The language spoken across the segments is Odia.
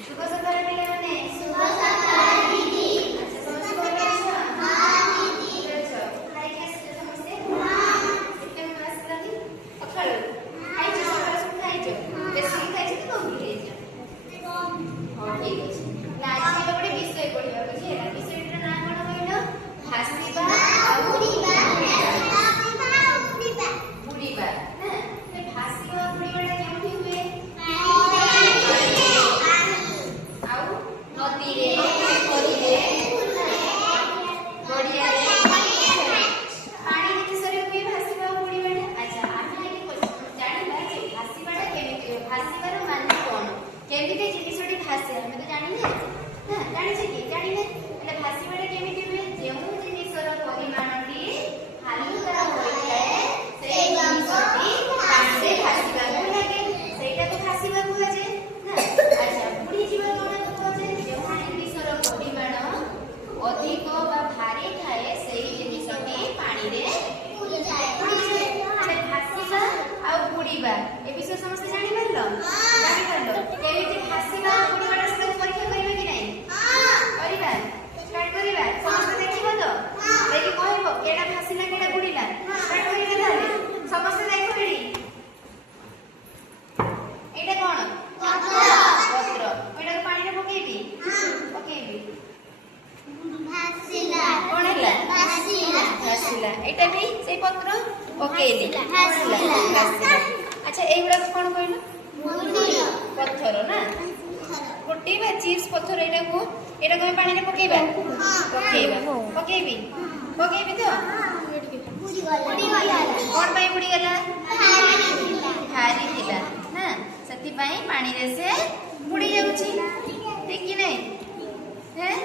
शुभ सकाळ पिलाने शुभ सकाळ दीदी अच्छा समस्त बोल अच्छा हां दीदी अच्छा हाय कैसे समस्त हां केम क्लास लानी अखळ हाय जे सकाळ सुन खाइजो बेसी खाइजो तो भूली जा हां ठीक अछि ना आज के गोटे विषय पढिबा बुझी ହେଲା विषयटर ना कोन कहलो हासिबा ଆଉ बुडीबा ना ते हासिबा बुडीबाटा केउठी हुए ଆଉ ନଦୀରେ ପୋଖରୀରେ ଗଡିଆରେ ପାଣି ଜିନିଷରେ ହୁଏ ଭାସିବା ବୁଡିବାଟା ଆଚ୍ଛା ଆମେ ଜାଣିବା ଯେ ଭାସିବାଟା କେମିତି ହୁଏ ଭାସିବାର ମାନେ କଣ କେମିତି ଜିନିଷଟି ଭାସେ ଆମେ ତ ଜାଣିନେ ନା ଜାଣିଛେ କି ଜାଣିନେ ହେଲେ ଭାସିବାଟା କେମିତି ହୁଏ ଯେଉଁ ଜିନିଷର ପରିମାଣଟି ହାଲୁକା ହୋଇଥାଏ ସେଇ ଜିନିଷଟି ପାଣିରେ ଭାସିବାକୁ ଲାଗେ ସେଇଟାକୁ ଭାସିବା କୁହାଯାଏ ନା ଆଚ୍ଛା ବୁଡିଯିବା କଣ କୁହାଯାଏ ଯେଉଁ ଜିନିଷର ପରିମାଣ ଅଧିକ ବା ଭାରି ଥାଏ ସେଇ ଜିନିଷଟି ପାଣିରେ ବୁଡିଯାଏ ମାନେ ଭାସିବା ଆଉ ବୁଡିବା ଏ ବିଷୟ ସମସ୍ତେ ଜାଣିପାରିଲ ଜାଣିପାରିଲ କେମିତି ଭାସିବା ଆଉ ବୁଡିବାଟା ସେଟାକୁ ପରୀକ୍ଷା କରିବେ କି ନାହିଁ କରିବା ଷ୍ଟାର୍ଟ କରିବା ସମସ୍ତେ ଦେଖିବ ତ ଦେଖି କହିବ କେଟା ଭାସିଲା କେଟା ବୁଡିଲା ଷ୍ଟାର୍ଟ କରିବା ତାହେଲେ ସମସ୍ତେ ଦେଖ ରେଡି ଏଇଟା କଣ ପତ୍ର ଏଇଟାକୁ ପାଣିରେ ପକେଇବି ପକେଇବି କଣ ହେଲା ଭାସିଲା ଏଇଟା ବି ସେଇ ପତ୍ର ପକେଇଲି କଣ ହେଲା ଭାସିଲା ଆଚ୍ଛା ଏଇଗୁଡାକୁ କଣ କହିଲ ପଥର ନା ଗୋଟି ବା ଚିପ୍ସ ପଥର ଏଇଟାକୁ ଆମେ ପାଣିରେ ପକେଇବା ପକେଇବା ପକେଇବି ପକେଇବି ତ କଣ ପାଇଁ ବୁଡିଗଲା ଭାରି ଥିଲା ନା ସେଥିପାଇଁ ପାଣିରେ ସେ ବୁଡି ଯାଉଛି ଠିକ କି ନାହିଁ ହେଁ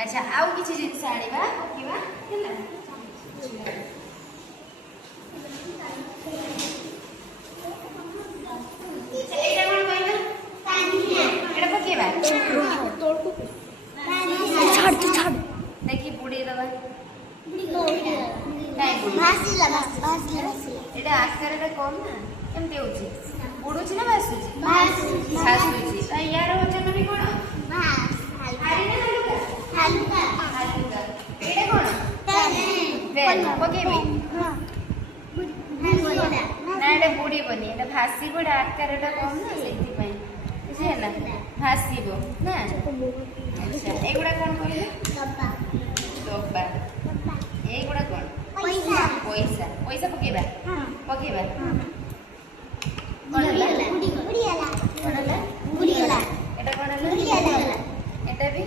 ଆଚ୍ଛା ଆଉ କିଛି ଜିନିଷ ଆଣିବା ପକେଇବା ହେଲା ଏଇଟା କଣ କହିଲ ଏଇଟା ପକେଇବା ଦେଖି ବୁଡେଇ ଦବା ଏଇଟା ଆକାରଟା କମ ନା କେମିତି ହଉଛି ବୁଡୁଛି ନା ଭାସୁଛି ଭାସୁଛି ୟାର ଓଜନ ବି କଣ ଭାରି ନା ହାଲୁକା ହାଲୁକା ଏଇଟା କଣ ପେନ୍ ପକେଇବି ନା ଏଇଟା ବୁଡିବନି ଏଇଟା ଭାସିବ ଏଇଟା ଆକାରଟା କମ ନା ସେଇଥିପାଇଁ ବୁଝିହେଲା ଭାସିବ ନା ଆଚ୍ଛା ଏଇଗୁଡା କଣ କହିଲେ ଡବା ଏଇଗୁଡା କଣ ପଇସା ପଇସା ପକେଇବା ପକେଇବା କଣ ହେଲା କଣ ହେଲା ଏଟା କଣ ହେଲା ଏଟା ବି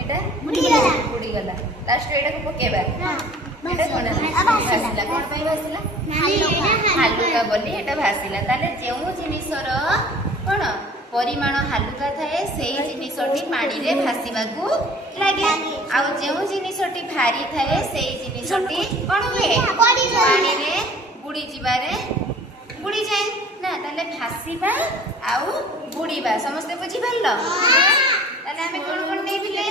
ଏଟା ବୁଡିଗଲା ଲାଷ୍ଟ ଏଟାକୁ ପକେଇବା ଏଟା କଣ ଭାସିଲା କଣ ପାଇଁ ଭାସିଲା ହାଲୁକା ବୋଲି ଏଟା ଭାସିଲା ତାହେଲେ ଯେଉଁ ଜିନିଷର କଣ ପରିମାଣ ହାଲୁକା ଥାଏ ସେଇ ଜିନିଷଟି ପାଣିରେ ଭାସିବାକୁ ଲାଗେ ଆଉ ଯେଉଁ ଜିନିଷଟି ଭାରି ଥାଏ ସେଇ ଜିନିଷଟି କଣ ହୁଏ ପାଣିରେ ବୁଡିଯିବାରେ ବୁଡିଯାଏ ନା ତାହେଲେ ଭାସିବା ଆଉ ବୁଡିବା ସମସ୍ତେ ବୁଝିପାରିଲ ତାହେଲେ ଆମେ କଣ କଣ ନେଇଥିଲେ